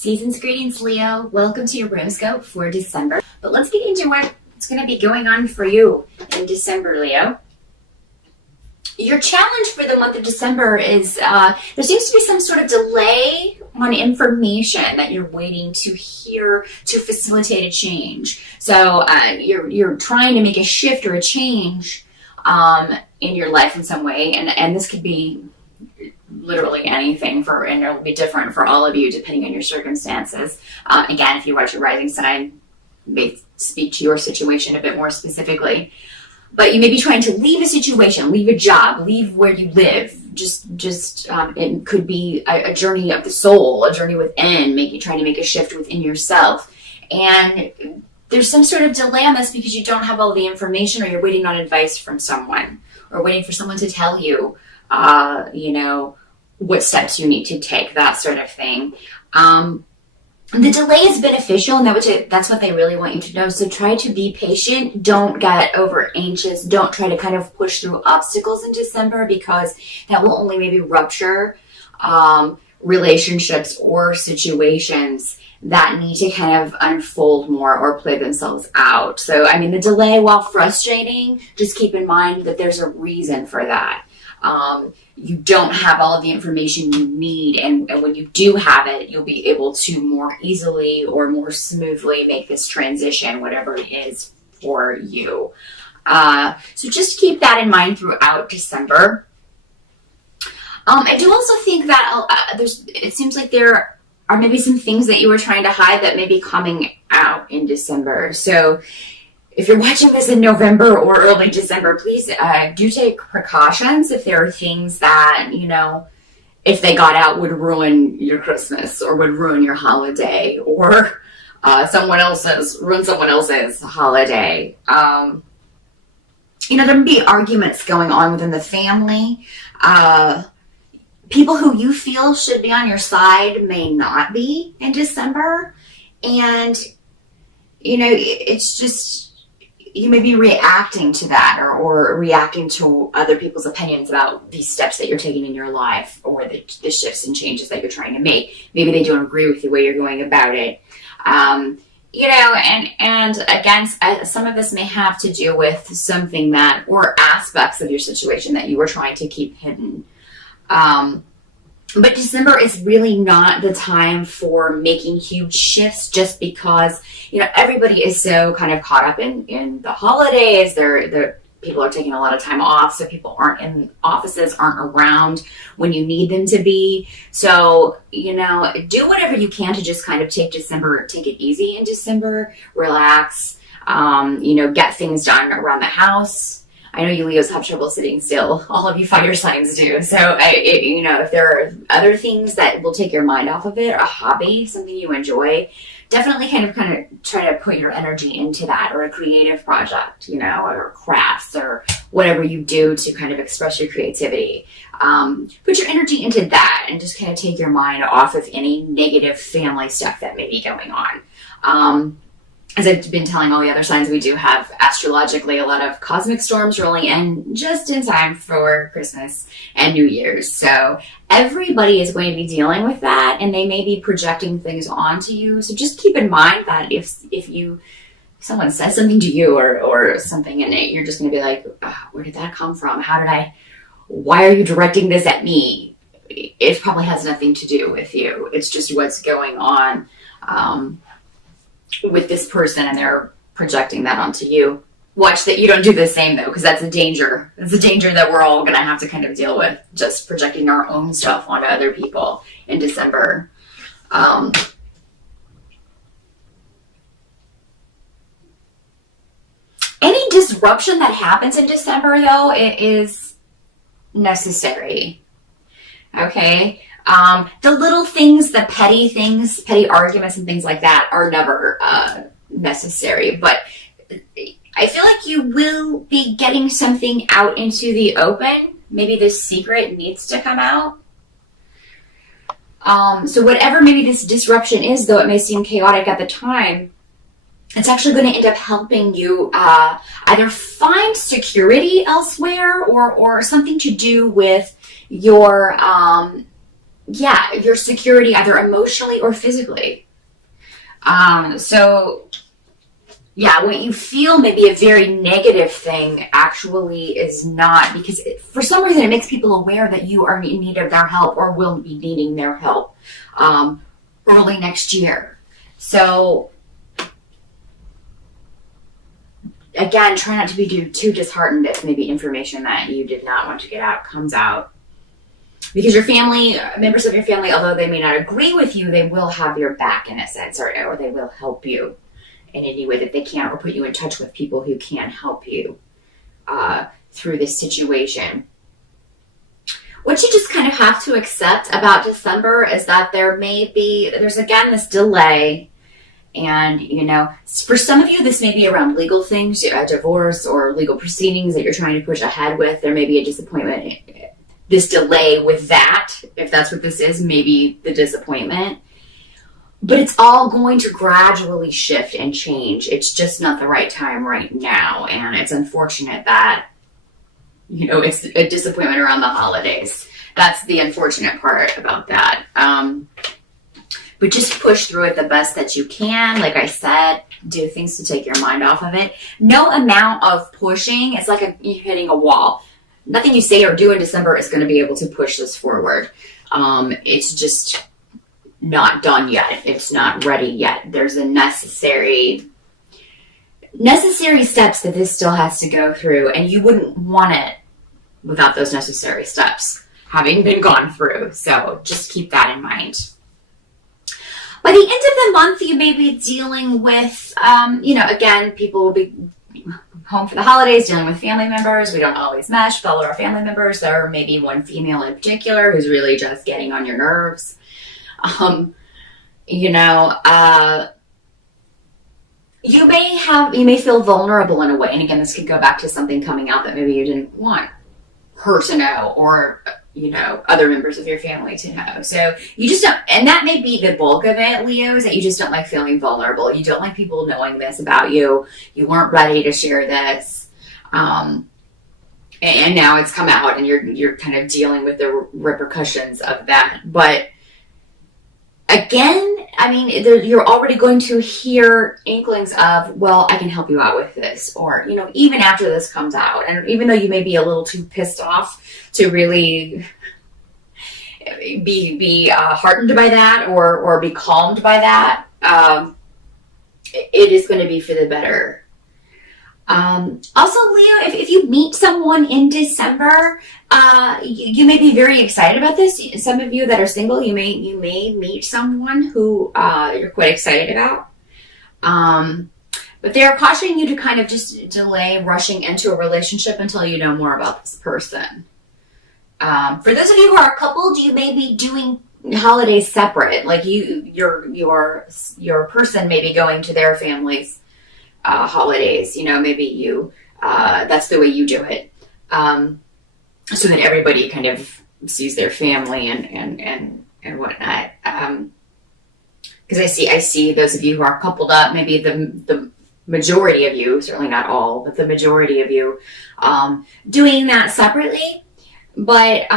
Season's greetings, Leo. Welcome to your horoscope for December. But let's get into what's going to be going on for you in December, Leo. Your challenge for the month of December is there seems to be some sort of delay on information that you're waiting to hear to facilitate a change. So you're trying to make a shift or a change in your life in some way, and this could be literally anything and it'll be different for all of you depending on your circumstances. Again, if you watch your rising sign, may speak to your situation a bit more specifically. But you may be trying to leave a situation, leave a job, leave where you live. It could be a journey of the soul, a journey within, trying to make a shift within yourself. And there's some sort of delay on this because you don't have all the information, or you're waiting on advice from someone, or waiting for someone to tell you, what steps you need to take, that sort of thing. The delay is beneficial, and that's what they really want you to know. So try to be patient. Don't get over anxious. Don't try to kind of push through obstacles in December, because that will only maybe rupture relationships or situations that need to kind of unfold more or play themselves out. So, the delay, while frustrating, just keep in mind that there's a reason for that. You don't have all of the information you need, and when you do have it, you'll be able to more easily or more smoothly make this transition, whatever it is for you. So just keep that in mind throughout December. I do also think that it seems like there are maybe some things that you were trying to hide that may be coming out in December. So if you're watching this in November or early December, please do take precautions if there are things that, if they got out, would ruin your Christmas or would ruin your holiday, or ruin someone else's holiday. There may be arguments going on within the family. People who you feel should be on your side may not be in December. And, it's just, you may be reacting to that or reacting to other people's opinions about these steps that you're taking in your life, or the shifts and changes that you're trying to make. Maybe they don't agree with the way you're going about it. And again, some of this may have to do with something or aspects of your situation that you were trying to keep hidden. But December is really not the time for making huge shifts, just because, everybody is so kind of caught up in the holidays. People are taking a lot of time off, so people aren't in offices, aren't around when you need them to be. So, do whatever you can to just kind of take it easy in December, relax, get things done around the house. I know you Leos have trouble sitting still. All of you fire signs do. So, if there are other things that will take your mind off of it, or a hobby, something you enjoy, definitely kind of try to put your energy into that, or a creative project, or crafts, or whatever you do to kind of express your creativity. Put your energy into that and just kind of take your mind off of any negative family stuff that may be going on. As I've been telling all the other signs, we do have astrologically a lot of cosmic storms rolling in just in time for Christmas and New Year's. So everybody is going to be dealing with that, and they may be projecting things onto you. So just keep in mind that if someone says something to you or something, and you're just going to be like, oh, where did that come from? Why are you directing this at me? It probably has nothing to do with you. It's just what's going on with this person, and they're projecting that onto you. Watch that you don't do the same, though, because that's a danger. It's a danger that we're all going to have to kind of deal with, just projecting our own stuff onto other people in December. Any disruption that happens in December, though, it is necessary. Okay? The little things, the petty arguments and things like that are never necessary. But I feel like you will be getting something out into the open. Maybe this secret needs to come out. So whatever maybe this disruption is, though it may seem chaotic at the time, it's actually going to end up helping you either find security elsewhere, or something to do with your yeah, your security, either emotionally or physically. So yeah, what you feel may be a very negative thing actually is not, because for some reason it makes people aware that you are in need of their help or will be needing their help early next year. So again, try not to be too disheartened if maybe information that you did not want to get out comes out. Because your family, members of your family, although they may not agree with you, they will have your back in a sense, or they will help you in any way that they can, or put you in touch with people who can help you through this situation. What you just kind of have to accept about December is that there's again this delay. And, you know, for some of you, this may be around legal things, a divorce or legal proceedings that you're trying to push ahead with. There may be a disappointment, this delay with that, if that's what this is, maybe the disappointment. But it's all going to gradually shift and change. It's just not the right time right now. And it's unfortunate that, you know, it's a disappointment around the holidays. That's the unfortunate part about that. But just push through it the best that you can. Like I said, do things to take your mind off of it. No amount of pushing, it's like you're hitting a wall. Nothing you say or do in December is going to be able to push this forward. It's just not done yet. It's not ready yet. There's a necessary steps that this still has to go through, and you wouldn't want it without those necessary steps having been gone through. So just keep that in mind. By the end of the month, you may be dealing with, you know, again, people will be home for the holidays, dealing with family members. We don't always mesh with all of our family members. There may be one female in particular who's really just getting on your nerves. You know, you may feel vulnerable in a way. And again, this could go back to something coming out that maybe you didn't want her to know, or, you know, other members of your family to know. So you just don't, and that may be the bulk of it, Leo, is that you just don't like feeling vulnerable. You don't like people knowing this about you. You weren't ready to share this. And now it's come out and you're kind of dealing with the repercussions of that. But again, I mean, you're already going to hear inklings of, well, I can help you out with this. Or, you know, even after this comes out, and even though you may be a little too pissed off to really be heartened by that or be calmed by that, it is going to be for the better. Also, Leo, if you meet someone in December, you may be very excited about this. Some of you that are single, you may meet someone who you're quite excited about. But they're cautioning you to kind of just delay rushing into a relationship until you know more about this person. For those of you who are coupled, you may be doing holidays separate. Like your person may be going to their family's holidays. You know, maybe you that's the way you do it, so that everybody kind of sees their family and whatnot. Because I see those of you who are coupled up, maybe the majority of you, certainly not all, but the majority of you, doing that separately. But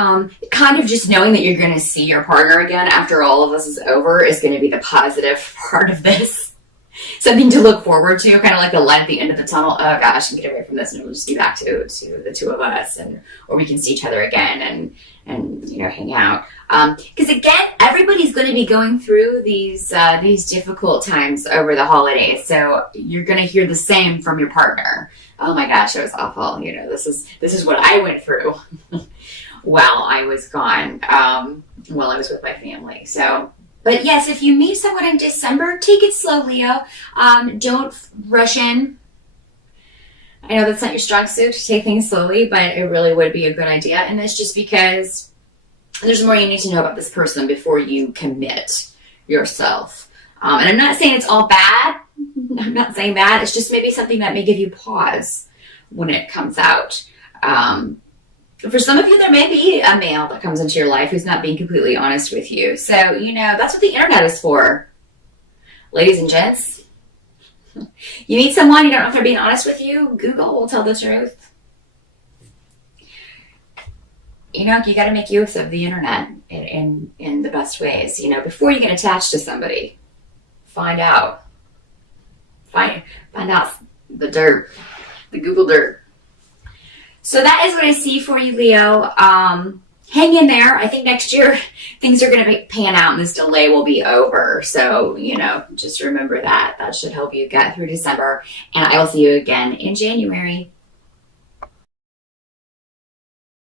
kind of just knowing that you're going to see your partner again after all of this is over is going to be the positive part of this. Something to look forward to, kind of like the light at the end of the tunnel. Oh gosh, I can get away from this and we'll just be back to the two of us, or we can see each other again and you know, hang out. Because again, everybody's going to be going through these difficult times over the holidays, so you're going to hear the same from your partner. Oh my gosh, it was awful. You know, this is what I went through while I was gone, while I was with my family. So. But yes, if you meet someone in December, take it slow, Leo. Don't rush in. I know that's not your strong suit, to take things slowly, but it really would be a good idea. And it's just because there's more you need to know about this person before you commit yourself. And I'm not saying it's all bad. I'm not saying that. It's just maybe something that may give you pause when it comes out. For some of you, there may be a male that comes into your life who's not being completely honest with you. So, you know, that's what the internet is for. Ladies and gents, you meet someone, you don't know if they're being honest with you, Google will tell the truth. you know, you got to make use of the internet in the best ways. You know, before you get attached to somebody, find out the dirt, the Google dirt. So that is what I see for you, Leo. Hang in there. I think next year things are going to pan out and this delay will be over. So, you know, just remember that. That should help you get through December. And I will see you again in January.